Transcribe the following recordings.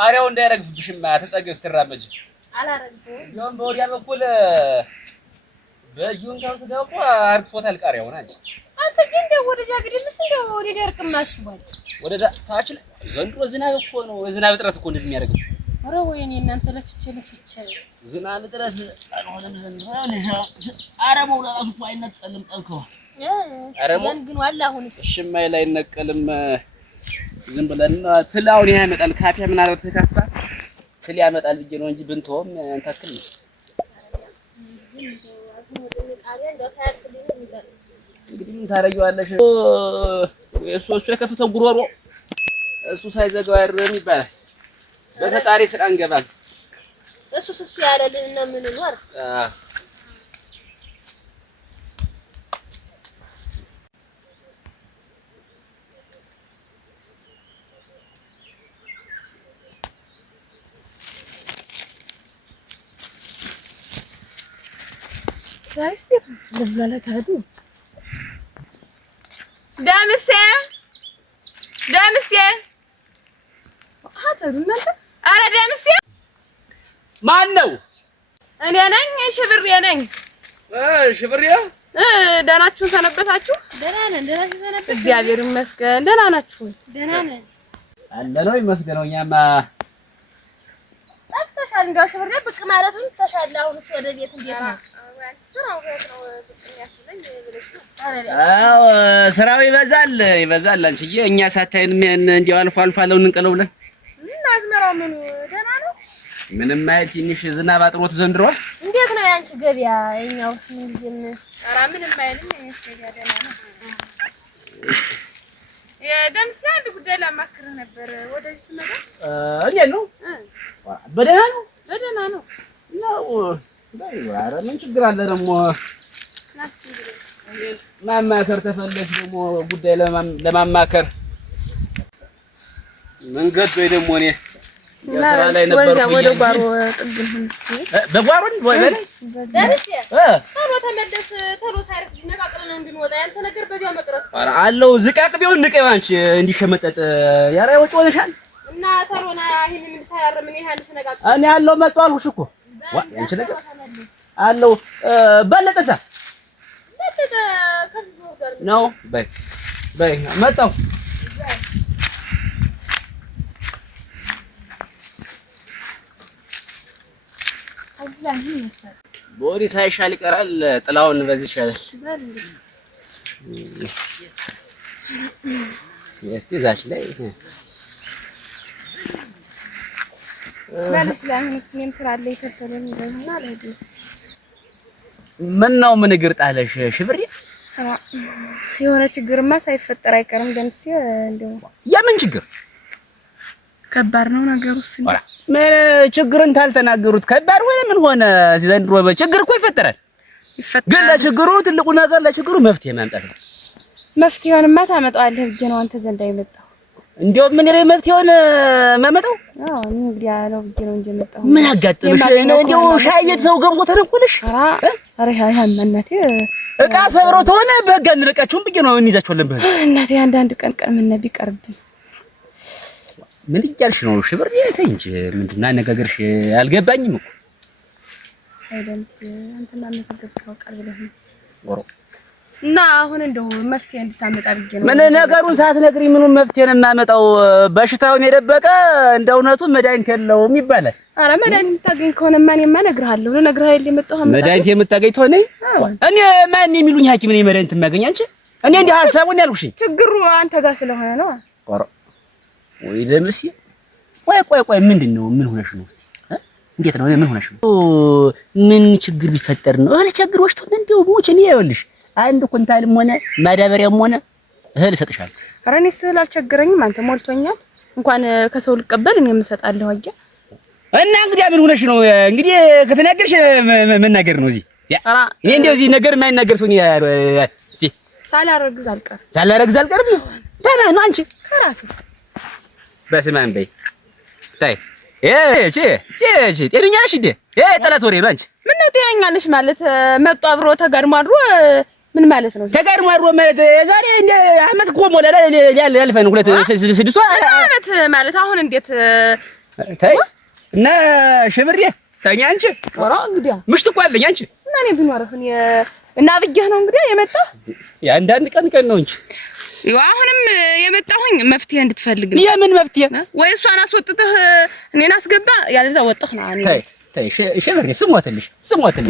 ቃሪያው እንዳይረግፍብሽማ ተጠገብ ስትራመጂ አላረግኩም። ይሁን በወዲያ በኩል በእጁን ጋር ተደቆ አርግፎታል ቃሪያውን አንቺ አንተ ግን እንደው ወደዛ ግድምስ እንደው ወደ ደርቅ ማስባል ወደዛ ታች ዘንድሮ ዝናብ እኮ ነው የዝናብ እጥረት እኮ እንደዚህ የሚያደርገው። ኧረ ወይኔ እናንተ ለፍቼ ዝናብ እጥረት አልሆነም ዘንድሮ አረመው ለራሱ እኮ አይነቀልም ጠንከው አረመው ግን ዋላ አሁንስ ሽማይ ላይ አይነቀልም። ዝም ብለን ትላውን ያመጣል ካፊያ ምን አለ ተካፋ ትል ያመጣል ብዬ ነው እንጂ ብንተውም እንተክል ነው። እንግዲህ ምን ታረጊዋለሽ? እሱ የከፈተው ጉሮሮ እሱ ሳይዘጋው አይደለም ይባላል። በፈጣሪ ስራ እንገባለን። እሱ ያለልን እና ምን ነው ሳይስ ቤት ለብላላት አዱ ደምሴ እናንተ አረ ደምሴ ማን ነው? እኔ ነኝ ሽብሬ ነኝ። ሽብሬ ደህናችሁ ሰነበታችሁ? ደህና ነን። ደህና ሰነበታችሁ? እግዚአብሔር ይመስገን። ደህና ናችሁ? ደህና ነን አለ ነው ይመስገነው። እኛማ ጠፍተሻል። እንደው ሽብሬ ብቅ ማለቱን ተሻለ። አሁንስ ወደ ቤት እንዴት ነው? ስራው ይበዛል አንቺዬ። እኛ ሳታይን እንዲያው አልፎ አለው እንንቀለው ብለን እና አዝመራው ምን ደህና ነው? ምንም አይል ትንሽ ዝናብ አጥሮት ዘንድሮ። እንዴት ነው ያንቺ ገበያ? እኛው ምን ኧረ ምንም አይልም። እኔስ ገበያ ደህና ነው። የደምሴ አንድ ጉዳይ ላማክርህ ነበር። ወደዚህ ትመጣ? እንዴት ነው? በደህና ነው ነው። ኧረ ምን ችግር አለ ደግሞ? ማማከር ተፈለግሽ ደግሞ ጉዳይ ለማማከር መንገድ ወይ ደግሞ እኔ የሥራ ላይ ነበርኩ። ወደ ጓሮ ጥግን በጓሮን ወይኔ ደርሼ ቶሎ ተመለስ። ቶሎ ሳይርፍ ነቃቅለን እንድንወጣ ያንተ ነገር በዚያው መቅረት አለው። ዝቃቅ ቢሆን ንቀው አንቺ እንዲከመጠጥ ያራ ወጭ ሆነሻል። እና ቶሎና ይሄን ምን ታያረም እኔ ያንስ ነቃቅ እኔ ያለው መጣ አልኩሽ እኮ አንቺ ነገር አለው። በለጠሳ ነው በይ መጣሁ። ቦዲ ሳይሻል ይቀራል። ጥላውን በዚህ ይሻላል። እስቲ ዛች ላይ ባልሽ ላይ አሁን እኔም ስራ አለ ይከተለኝ እንደሆነ አልሄድም። ምን ነው ምን እግር ጣለሽ ሽብሬ? የሆነ ችግርማ ሳይፈጠር አይቀርም ደምሴ። እንደው የምን ችግር? ከባድ ነው ነገሩስ። ምን ችግርን ታልተናገሩት ከባድ ሆነ ምን ሆነ? ዘንድሮ ችግር እኮ ይፈጠራል። ግን ለችግሩ ትልቁ ነገር ለችግሩ መፍትሄ ማምጣት ነው። መፍትሄውንማ ታመጣዋለህ ብዬ ነው አንተ ዘንድ የመጣሁ። እንደው ምን ላይ መፍትሄውን ማመጣው? አዎ እንግዲህ ያለው ብዬ ነው እንጂ የመጣሁ። ምን አጋጥምሽ? እንደው ሻይ ቤት ሰው ገብቶ ተነኩልሽ? አረ ያም እናቴ እቃ ሰብረው ተሆነ በህግ አንለቃቸውም ብዬ ነው እንይዛቸዋለን በህግ። እናቴ አንዳንድ ቀን ምን ቢቀርብኝ ምን እያልሽ ነው ሽብሬ? ተይ እንጂ ምንድን ነው አነጋገርሽ? አልገባኝም እኮ አይደምስ አንተና መዘገብከው ቃል ብለህ ወሮ እና አሁን እንደው መፍትሄ እንድታመጣ ብዬ ነው። ምን ነገሩን ሳትነግሪ ምኑን መፍትሄ ነው እናመጣው? በሽታውን የደበቀ እንደ እውነቱ መድኃኒት የለውም ይባላል። አረ መድኃኒት የምታገኝ ከሆነማ እኔማ እነግርሃለሁ። ልነግርህ አይደል የመጣሁ መድኃኒት የምታገኝ ትሆነ እኔ ማን የሚሉኝ ሐኪም ነኝ መድኃኒት የማገኝ አንቺ? እኔ እንደ ሐሳቡን ያልኩሽ ችግሩ አንተ ጋር ስለሆነ ነው። ወሮ ወይ ለምሲ ቆይ ምንድነው? ምን ሆነሽ ነው? እንዴት ነው? ምን ሆነሽ ነው? ምን ችግር ቢፈጠር ነው? እህል ችግሮች ተሆነ እንደው ሞች እኔ ይኸውልሽ አንድ ኩንታልም ሆነ ማዳበሪያም ሆነ እህል እሰጥሻለሁ። ኧረ እኔ ስህል አልቸገረኝም። አንተ ሞልቶኛል። እንኳን ከሰው ልቀበል እኔም እሰጣለሁ። አያ እና እንግዲህ ምን ሆነሽ ነው? እንግዲህ ከተናገርሽ መናገር ነው። እዚህ እኔ እንደው እዚህ ነገር የማይናገር ሰው እስቲ ሳላረግዝ አልቀርም። ደህና ነው አንቺ ከራስህ በስመ አብ በይ ታይ እቺ ጤነኛ ነሽ እንዴ? ጠላት ወሬ ነው አንቺ። ምን ነው ጤነኛ ነሽ ማለት መጡ አብሮ ተጋድሞ አድሮ ምን ማለት ነው? ተጋድሞ አድሮ ማለት ዛሬ እንደ አመት እኮ ሞላ ያልፈን 2 6 አመት ማለት አሁን እንዴት ተይ እና ሽብሬ ተኛ አንቺ ኧረ እንግዲህ ምሽት እኮ አለኝ አንቺ እና እኔ ቢኖርህ እና ብዬሽ ነው እንግዲህ የመጣህ የአንዳንድ ቀን ነው እንጂ ይኸው አሁንም የመጣሁኝ መፍትሄ እንድትፈልግ ነው። የምን መፍትሄ? ወይ እሷን አስወጥተህ እኔን አስገባ ያለዛ ወጥህ ነው። ተይ ሽብሬ ስሞትልሽ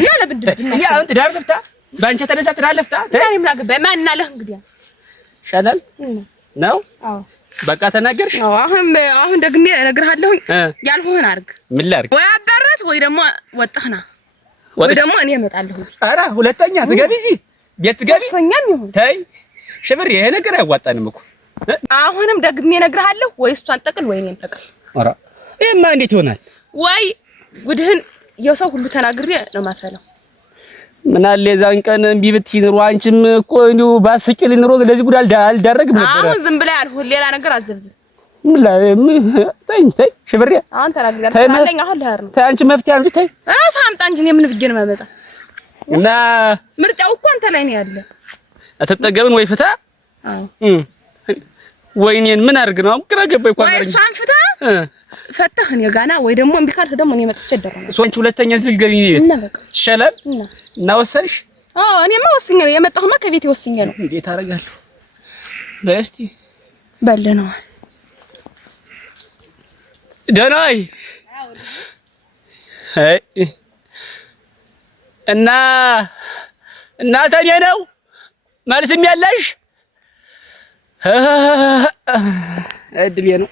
ያለ ብድብ እኔ አሁን ትዳር ልፍታ በአንቺ የተነሳ ትዳር ልፍታ ተይ ምን አገባኝ ማን አለህ እንግዲህ ሻላል ነው። አዎ በቃ ተናገርሽ። አሁን ደግሜ እነግርሃለሁ። ያልሆነ አድርግ። ምን ላድርግ? ወይ አባራት ወይ ደግሞ ወጥህና ወይ ደግሞ እኔ እመጣለሁ እዚህ። ኧረ ሁለተኛ ትገቢ እዚህ ቤት ትገቢ ሶስተኛም ይሁን ተይ ሽብሬ ይሄ ነገር አያዋጣንም እኮ። አሁንም ደግሜ እነግርሃለሁ። ወይ እሷን ጠቅል ወይ እኔን ጠቅል። ኧረ ይሄማ እንዴት ይሆናል? ወይ ጉድህን የሰው ሁሉ ተናግሬ ነው ማፈለው። ምን አለ የዛን ቀን እምቢ ብትይ ኑሮ አንቺም እኮ እንዲሁ ባስቂል ኑሮ ለዚህ ጉድ አልዳረግም ነበር። አሁን ዝም ብለህ ያልኩህ ሌላ ነገር አዘብዝብ። ተይ ሽብሬ አሁን ተናግሬያለሁ። አሁን ልሄድ ነው። ተይ አንቺ መፍትሄ አልኩሽ። ተይ ራስህ አምጣ እንጂ እኔ ምን ብዬሽ ነው የማመጣ? እና ምርጫው እኮ አንተ ላይ ነው ያለ። አትጠገብን ወይ ፍታ። አዎ ወይ እኔን ምን አድርግ ነው? ግራ ገባኝ እኮ። ወይ እሷን ፍታ ፈተህ እኔ ጋና ወይ ደግሞ እምቢ ካልክ ደግሞ እኔ መጥቼ እደረና እሷ አንቺ ሁለተኛ እዚህ ልትገቢ ይሻላል እና ወሰንሽ? አዎ እኔማ ወስኜ ነው የመጣሁማ ከቤቴ ወስኜ ነው። እንዴት አደርጋለሁ? በስቲ በለነው ደህና ነኝ። አይ እና ተኔ ነው መልስም ያለሽ እድሌ ነው።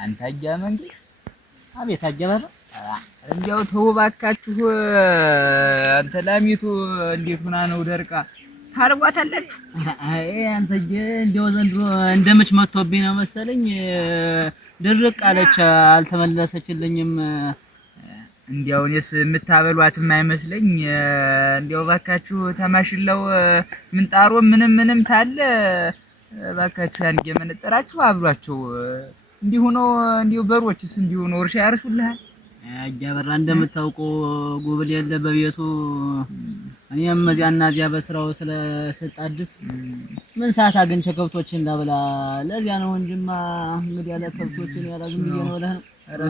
አንተ አጃመ እንግዲህ አቤት አጃመ እንዲያው ተው እባካችሁ። አንተ ላሚቱ እንዴት ሆና ነው ደርቃ ታርጓታላችሁ? አይ አንተ እንዲያው ዘንድሮ እንደምች መጥቶብኝ ነው መሰለኝ ድርቅ አለች፣ አልተመለሰችልኝም። እንዲያው እኔስ የምታበሏትም አይመስለኝ። እንዲያው እባካችሁ ተማሽለው ምንጣሮ ምንም ታለ እባካችሁ ያን የመነጠራችሁ አብሏቸው እንዲሁ ነው። እንዲሁ በሮችስ እንዲሁ ነው እርሻ ያርሱልሃል። አጃበራ እንደምታውቀው ጉብል የለ በቤቱ። እኔም እዚያና እዚያ በስራው ስለስጣድፍ ምን ሰዓት አግኝቼ ከብቶችን ላብላ። ለዚያ ነው እንጂማ እንግዲህ ያለ ከብቶችን ያላዝም ብዬ ነው ለህ።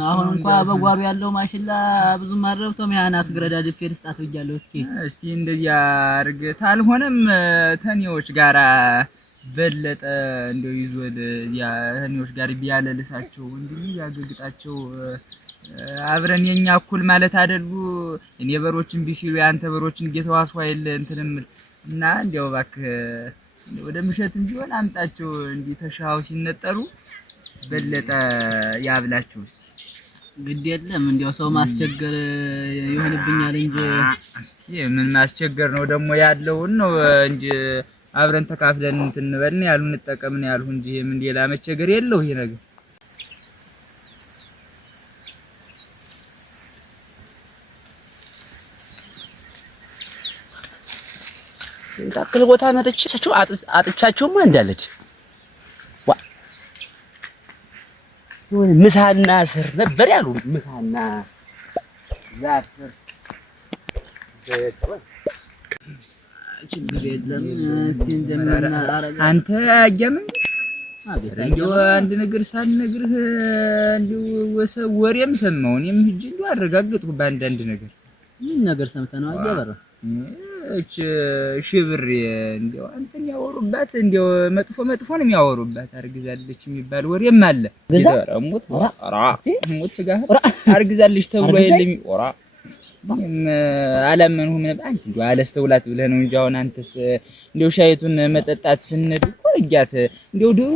አሁን እንኳን በጓሮ ያለው ማሽላ ብዙም አረብቶም ያን አስገረዳድፌ ልስጣት ብያለሁ። እስቲ እንደዚያ አርግ። ታልሆነም ተኔዎች ጋራ በለጠ እንደው ይዞል ያ ተኔዎች ጋር ቢያለልሳቸው እንዲህ ያገግጣቸው አብረን የኛ እኩል ማለት አይደሉ። እኔ በሮችን ቢሲሉ ያንተ በሮችን እየተዋሱ አይደል እንትንም እና እንደው እባክህ ወደ ምሸትም ቢሆን አምጣቸው እንዲህ ተሻው ሲነጠሩ በለጠ ያብላቸው። ግድ የለም እንዲያው ሰው ማስቸገር ይሆንብኛል እንጂ እስቲ ምን ማስቸገር ነው ደግሞ ያለውን ነው እንጂ አብረን ተካፍለን እንትን እንበልን ያሉ እንጠቀምን ያሉ እንጂ ምን ሌላ መቸገር የለው ይሄ ነገር። ታክል ቦታ መጥቻቸው አጥቻቸውማ እንዳለች ዋ ወይ ምሳና ስር ነበር ያሉ ምሳና ዛፍ ስር ችግር የለም። እስቲ እንደምንና አረጋ አንተ አያምን እንደው አንድ ነገር ሳልነግርህ እንደው ወሬም ሰማሁ እኔም ሂጅ እንደው አረጋግጥኩ በአንዳንድ ነገር። ምን ነገር ሰምተህ ነው አያበራ? እቺ ሽብሬ እንደው አንተን ያወሩባት እንደው መጥፎ ነው የሚያወሩባት። አርግዛለች የሚባል ወሬም አለ። ሞት ሞት ስጋ አርግዛለች ተብሎ አይደለም ወራ አላመንሁም ነበር። አንተ እንደው አለስተውላት ብለህ ነው እንጂ አሁን አንተስ እንደው ሻይቱን መጠጣት ስንድ ቆርጃት እንደው ድሮ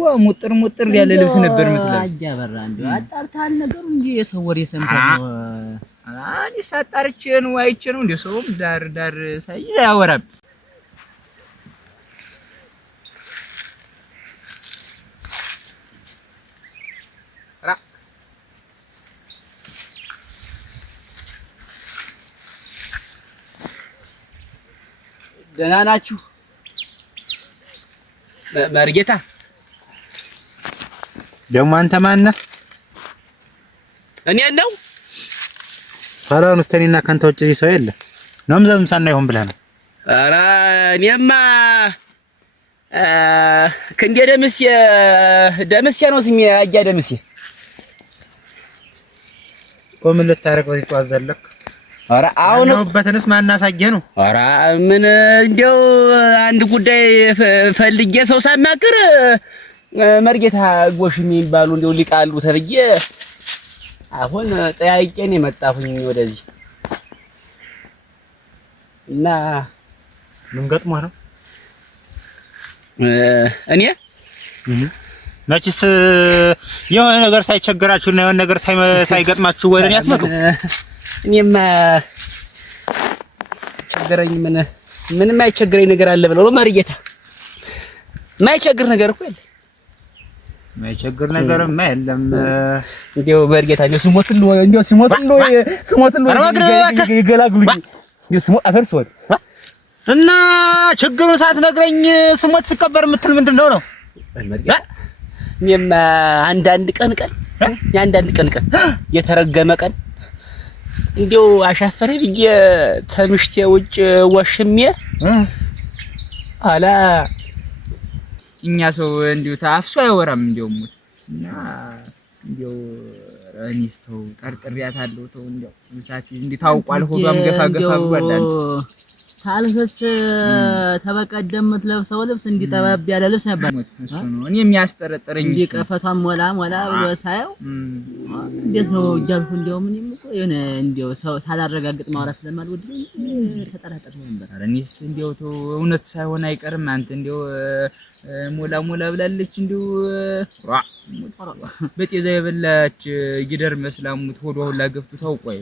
ሙጥር ያለ ልብስ ነበር የምትለብስ። አያበራ እንደው አጣርታል ነገሩ እንጂ የሰው ወሬ ሰምተህ ነው? እኔ ሳጣርቼ ነው አይቼ ነው እንደው ሰውም ዳር ሳይ ያወራብ። ደህና ናችሁ? መርጌታ ደግሞ አንተ ማን ነህ? እኔ ነው ፈራውን ስተኒና ካንተ ውጭ እዚህ ሰው የለ። ነምዘም ሳናይሆን ብለህ ነው? ኧረ እኔማ ክንዴ ደምሴ ነው ስሜ። አያ ደምሴ። ምን ልታረግ በዚህ ተዋዘለክ? ኧረ አሁን በተነስ ማናሳየ ነው። ኧረ ምን እንደው አንድ ጉዳይ ፈልጌ ሰው ሳማክር መርጌታ ጎሽ የሚባሉ እንደው ሊቃሉ ተብዬ አሁን ጠያይቄ ነው የመጣሁኝ ወደዚህ እና ምን ገጥሞህ ነው? እኔ መችስ የሆነ ነገር ሳይቸግራችሁና የሆነ ነገር ሳይገጥማችሁ ወደ እኔ አትመጡ? እኔማ ቸገረኝ። ምንም አይቸግረኝ ነገር አለ ብለው ነው መርጌታ። የማይቸግር ነገር እኮ የለም። የማይቸግር ነገርማ የለም። እንደው መርጌታ እንደው ስሞትሎ ይገላግሉኝ። እንደው ስሞት አፈርስ ወጥ እና ችግሩን ሳትነግረኝ ስሞት ሲቀበር የምትል ምንድነው ነው? እኔማ አንዳንድ ቀን የተረገመ ቀን እንደው አሻፈረኝ ብዬ ተምሽቴ ውጭ ወሽሜ አላ እኛ ሰው እንዲሁ ታፍሶ አይወራም። እንደውም እና እንደው ረኒስተው ጠርጥሪያታለሁ። ተው እንደው ምሳችሁ እንዲህ ታውቋል። ሆዷም ገፋ ብሏል። ታልፈስ ተበቀደም የምትለብሰው ልብስ እንዲህ ጠባብ ያለ ልብስ ነበር። እሱ ነው እኔ የሚያስጠረጥረኝ። እንዲህ ቀፈቷን ሞላ ብሎ ሳየው እንዴት ነው እያልኩ እንደው ምንም እኮ የሆነ እንደው ሰው ሳላረጋግጥ ማውራት ስለማልወድ ተጠራጠርኩ ነበር። ኧረ እኔስ እንደው ተው እውነት ሳይሆን አይቀርም። አንተ እንደው ሞላ ብላለች እንደው በጤዛ የበላች ጊደር መስላሙት ሆዷ ሁላ ገብቶ ታውቋይ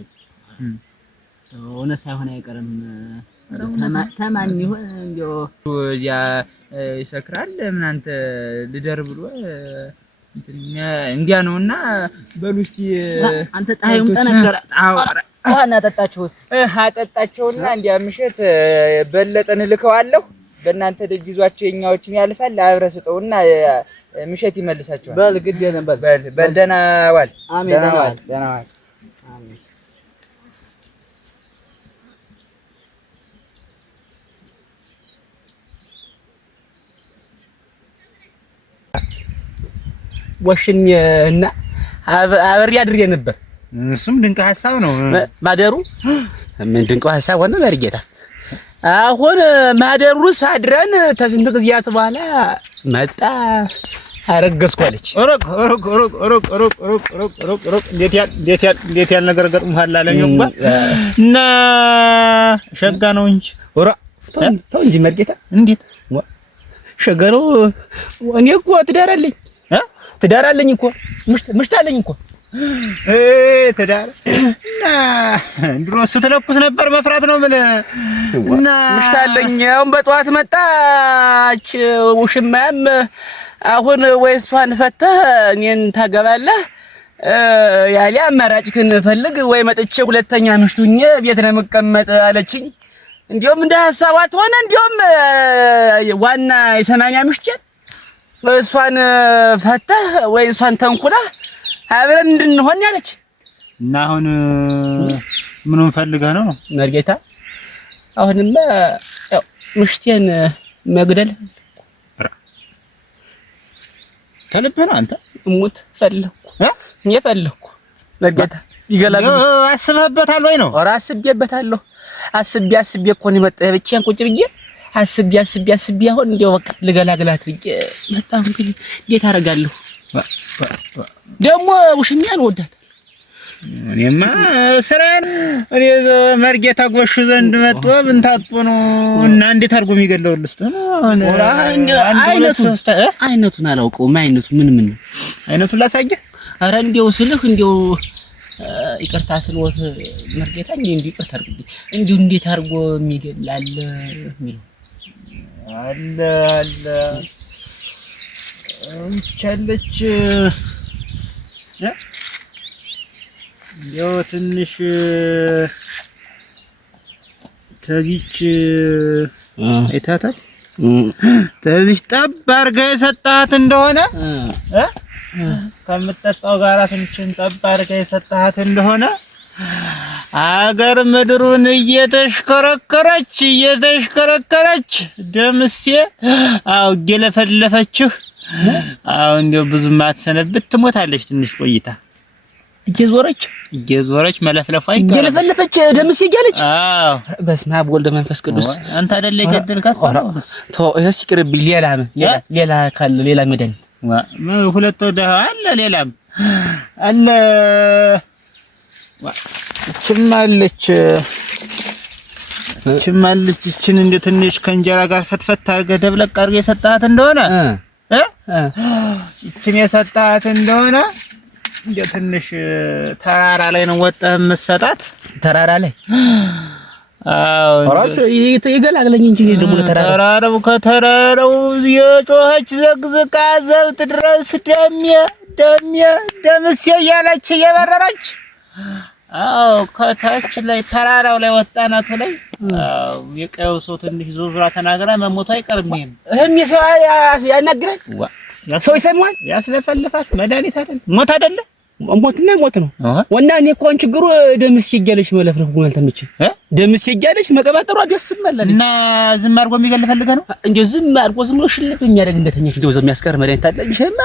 እውነት ሳይሆን አይቀርም። ተማን ይሁን እንደው እዚያ ይሰክራል ምን አንተ ልደር ብሎ እንዲያ ነውና በሉ እስቲ አንተ ጣዩም ተነገረ። ዋና አጠጣቸውና እንዲያ ምሽት በለጠን ልከዋለሁ። በእናንተ ደጅ ይዟቸው የኛዎችን ያልፋል። አብረህ ስጠውና ምሽት ይመልሳቸዋል። በል ግድ የለም በል ደህና ዋል። አሜን። ደህና ዋል። አሜን። ወሽኝና አብሬ አድሬ ነበር። እሱም ድንቅ ሐሳብ ነው ማደሩ። ምን ድንቅ ሐሳብ ሆነ መርጌታ። አሁን ማደሩስ አድረን ተስንት ጊዜያት በኋላ መጣ አረገዝኩ አለች። ሩቅ እንዴት ያለ ነገር ገጥሞሃል አለኝ እኮ እና ሸጋ ነው እንጂ ተው እንጂ መርጌታ። እንዴት ሸጋ ነው? እኔ እኮ ትዳር አለኝ እኮ ምሽት አለኝ እኮ ትዳር እና ድሮስ ስትለኩስ ነበር መፍራት ነው ማለት እና ምሽት አለኝ። አሁን በጠዋት መጣች ውሽማም። አሁን ወይ እሷን ፈተህ እኔን ታገባለህ ያሊያ አማራጭህን ፈልግ ወይ መጥቼ ሁለተኛ ምሽቱኝ ቤት ነው የምቀመጥ አለችኝ። እንዲያውም እንደ ሐሳቧት ሆነ። እንዲያውም ዋና የሰማንያ ምሽቴን እሷን ፈተህ ወይ እሷን ተንኩለህ አብረን እንድንሆን ያለች እና አሁን ምኑን ፈልገህ ነው መርጌታ? አሁንማ ያው ምሽቴን መግደል ከልብህ ነው አንተ? እሙት ፈለኩ መርጌታ። ይገላግል አስበህበታል ወይ ነው? ኧረ አስቤበታለሁ። አስቤ እኮ ነው የመጣሁ ብቻዬን ቁጭ ብዬ አስቤ አሁን እንደው በቃ ልገላግላት ብዬ መጣሁ። እንግዲህ እንዴት አደርጋለሁ? ደግሞ ውሽኛን ወዳት እኔማ ስራን እኔ መርጌታ ጎሹ ዘንድ መጥቶ ብንታጥቦ ነው እና እንዴት አድርጎ የሚገለው ልስጥ ነው? አይነቱን አላውቀውም። አይነቱ ምን ነው? አይነቱን ላሳየህ? ኧረ እንደው ስልህ እንደው ይቅርታ ስልወት መርጌታ እንዴ ይቅርታ አድርጉልኝ። እንደው እንዴት አድርጎ የሚገላል የሚለው አለ ቻለች ያው ትንሽ ከዚች አይታታል ከዚች ጠብ አድርገህ የሰጣሃት እንደሆነ ከምትጠጣው ጋራ ትንሽን ጠብ አድርገህ የሰጣሃት እንደሆነ አገር ምድሩን እየተሽከረከረች ደምሴ አው ገለፈለፈችህ። አው እንደው ብዙም አትሰነብት ትሞታለች ትንሽ ቆይታ እየዞረች መለፍለፏ ይቀር ገለፈለፈች ደምሴ እያለች። አዎ በስመ አብ ወልደ መንፈስ ቅዱስ። አንተ አይደለ የገደልካት? ተው ይሄስ ይቅርብኝ። ሌላ ካለ ሌላ መድኃኒት ሁለት ወደ አለ ሌላም አለ ችማለች እችን እንደ ትንሽ ከእንጀራ ጋር ፈትፈት አድርገህ ደብለቅ አድርገህ የሰጣሃት እንደሆነ እችን የሰጣሃት እንደሆነ እንደ ትንሽ ተራራ ላይ ነው ወጣህ የምትሰጣት። ተራራ ላይ አዎ ራሱ ይገላግለኝ እንጂ ደግሞ ከተራራው የጮኸች ዘግዝቃ ዘብት ድረስ ደምሴ እያለች እየበረረች አዎ ከታች ላይ ተራራው ላይ ወጣናቱ ላይ አዎ የቀየው ሰው ትንሽ ዙራ ተናገራ መሞቱ አይቀርም። ይሄም የሰው ያናግራል ሰው ይሰማል ያስለፈልፋት መድኃኒት አይደል ሞት አይደለ ሞትና ሞት ነው። ወና እኔ እኮ አሁን ችግሩ ደምሴ እያለች መለፍለፍ ጉን አልተመቸኝ። ደምሴ እያለች መቀባጠሯ ደስ ይላል እና ዝም አድርጎ የሚገል ፈልገህ ነው እንዴ? ዝም አድርጎ ዝም ብሎ ሽልብ የሚያደርግ እንደተኛች እንደው ዘም ያስቀር መድኃኒት አለ ይሄማ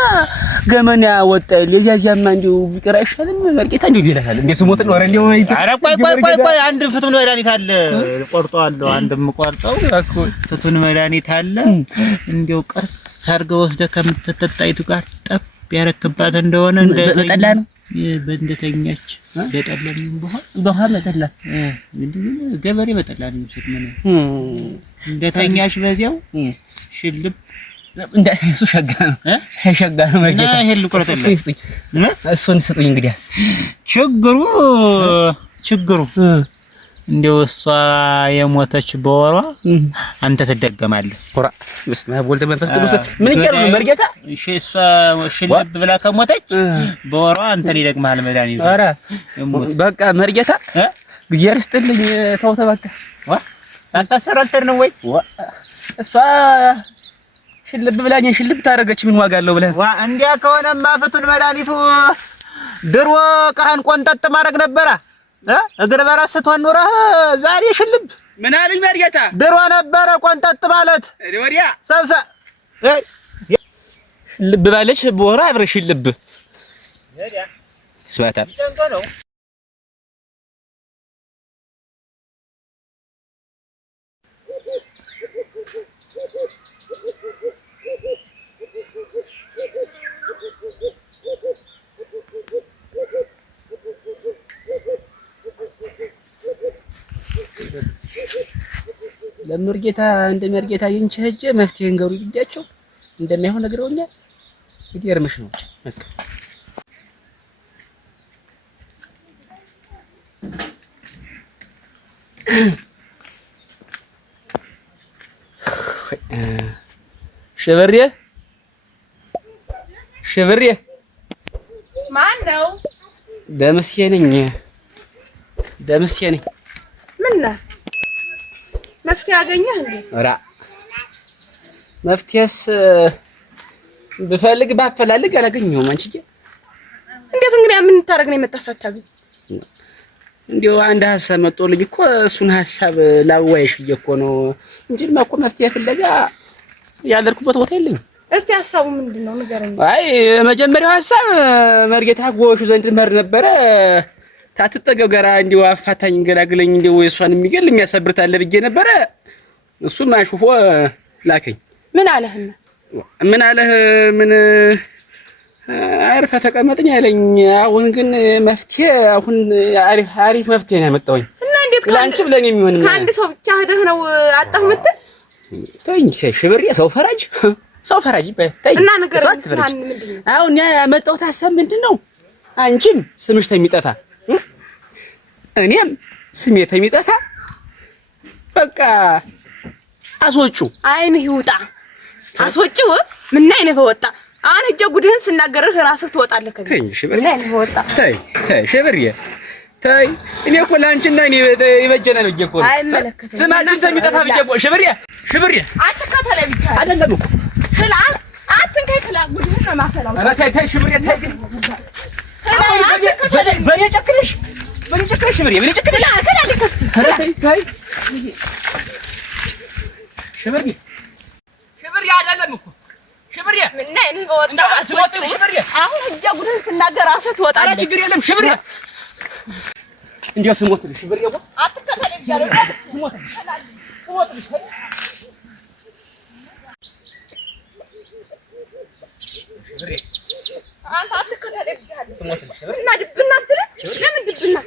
ገመና ወጣ ለዚያዚያማ እንደው ቢቀር አይሻልም? መርቄታ እንደው ይላል እንዴ ስሞት ነው። ኧረ እንደው ኧረ ቆይ አንድ ፍቱን መድኃኒት አለ ቆርጠዋለሁ። አንድም ቆርጠው ፍቱን መድኃኒት አለ እንደው ቀስ አድርገህ ወስደህ ከምትጠጣይቱ ጋር ጠብ ያረክባት እንደሆነ በጠላ ነው በእንደተኛች በጠላ ነው በኋላ በጠላ ገበሬ በጠላ ነው የሚሰጥ ምን እንደተኛሽ በዚያው ሽልብ እንደ እሱ ሸጋ ነው መርጌታ ይሄ ልቆርጠልህ እሱን ስጡኝ። እንግዲያስ ችግሩ እንደው እሷ የሞተች በወሯ አንተ ትደገማለህ። ወራ በስመ አብ ወልደ መንፈስ ቅዱስ ምን ይቀር ነው መርጌታ? እሺ እሷ ሽልብ ብላ ከሞተች በወሯ አንተን ይደግማል መድኃኒቱ። ኧረ በቃ መርጌታ እግዚአብሔር ይስጥልኝ። ተው ተባከ አታሰራተር ነው ወይ እሷ ሽልብ ብላኝ ሽልብ ታረገች ምን ዋጋ አለው ብለህ እንዲያ ከሆነማ ፍቱን መድኃኒቱ ድሮ ቀህን ቆንጠጥ ማድረግ ነበረ። እግር በራስ ስትሆን ኖረህ ዛሬ ሽልብ ምን አሉኝ መርጌታ? ድሮ ነበረ ቆንጠጥ ማለት ወዲያ ሰብሰ ሽልብ ባለች በወራ አብረሽ ሽልብ ስባታ ለመርጌታ እንደመርጌታ ይንቸጀ መፍትሄ እንገሩ ይዲያቸው እንደማይሆን ነግረውኛል። እንግዲህ እርምሽ ነው በቃ ሸበሬ ማን ነው? ደምሴ ነኝ። ምን ነህ? መፍትሄ አገኘህ እንዴ? ኧረ መፍትሄስ ብፈልግ ባፈላልግ አላገኘሁም። አንቺዬ እንዴት እንግዲህ ምን ታረግ ነው የመጣህ ሳታገኝ? እንዴው አንድ ሐሳብ መጥቶልኝ እኮ እሱን ሐሳብ ላዋይሽ እኮ ነው እንጂማ እኮ መፍትሄ ፍለጋ ያለርኩበት ቦታ የለኝም። እስቲ ሐሳቡ ምንድነው ንገረኝ። አይ መጀመሪያው ሐሳብ መርጌታ ጎሹ ዘንድ መር ነበረ ታትጠገብ ጋራ እንዲው አፋታኝ ገላግለኝ እንዲው እሷን የሚገል የሚያሰብርታለ ብዬ ነበረ። እሱም አሹፎ ላከኝ። ምን አለህ? ምን አርፈ ተቀመጥኝ አለኝ። አሁን ግን መፍትሄ አሪፍ መፍትሄ ነው ያመጣሁኝ። እና እንዴት ላንቺ ብለኝ የሚሆን ከአንድ ሰው ብቻ ሄደህ ነው አጣሁ ምትል? ተይኝ ሽብሬ ሰው ፈራጅ በተይ እና ንገረኝ ምንድነው? አሁን ያመጣሁት ሐሳብ ምንድነው? አንቺም ስምሽ ተሚጠፋ እኔም ስሜት የሚጠፋ በቃ አስወጩ አይንህ ይውጣ። አስወጪው ምን አይነህ ወጣ? አሁን እጀ ጉድህን ስናገርህ ራስህ ትወጣለህ ከዚህ። ምን አይነህ ወጣ? ተይ ሽብሬ ተይ። እኔ እኮ ላንቺና እኔ ይበጀና ነው እኮ አይመለከተኝም። ስማችን ተሚጠፋ ብዬ እኮ ሽብሬ አትከተለኝ ብቻ አይደለም እኮ ፍላ አትንከይ ፍላ ጉድህን ነው ማፈላው። ኧረ ተይ ሽብሬ ተይ። በኔ ጨክነሽ በልጨክሽ ሽብሬ በልጨክሽ ሽብሬ አይደለም እኮ ሽብሬ ምን አይነት በወጣ አስወጪው አሁን እጃ ጉድህን ስናገር ራስህ ትወጣለህ። ኧረ ችግር የለም ሽብሬ እንዲያው ስሞትልሽ ሽብሬ ወጣ አትከተለኝ ይችላል ስሞትልሽ ሽብሬ አንተ አትከተለኝ ይችላል እና ድብና አትልም። ለምን ድብና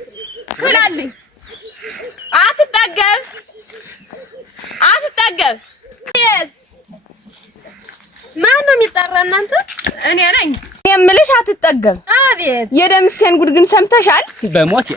ትላለኝ? አትጠገብ ማን ነው የሚጠራ? እናንተ እኔ ነኝ የምልሽ። አትጠገብ። አቤት። የደምሴን ጉድ ግን ሰምተሻል? በሞት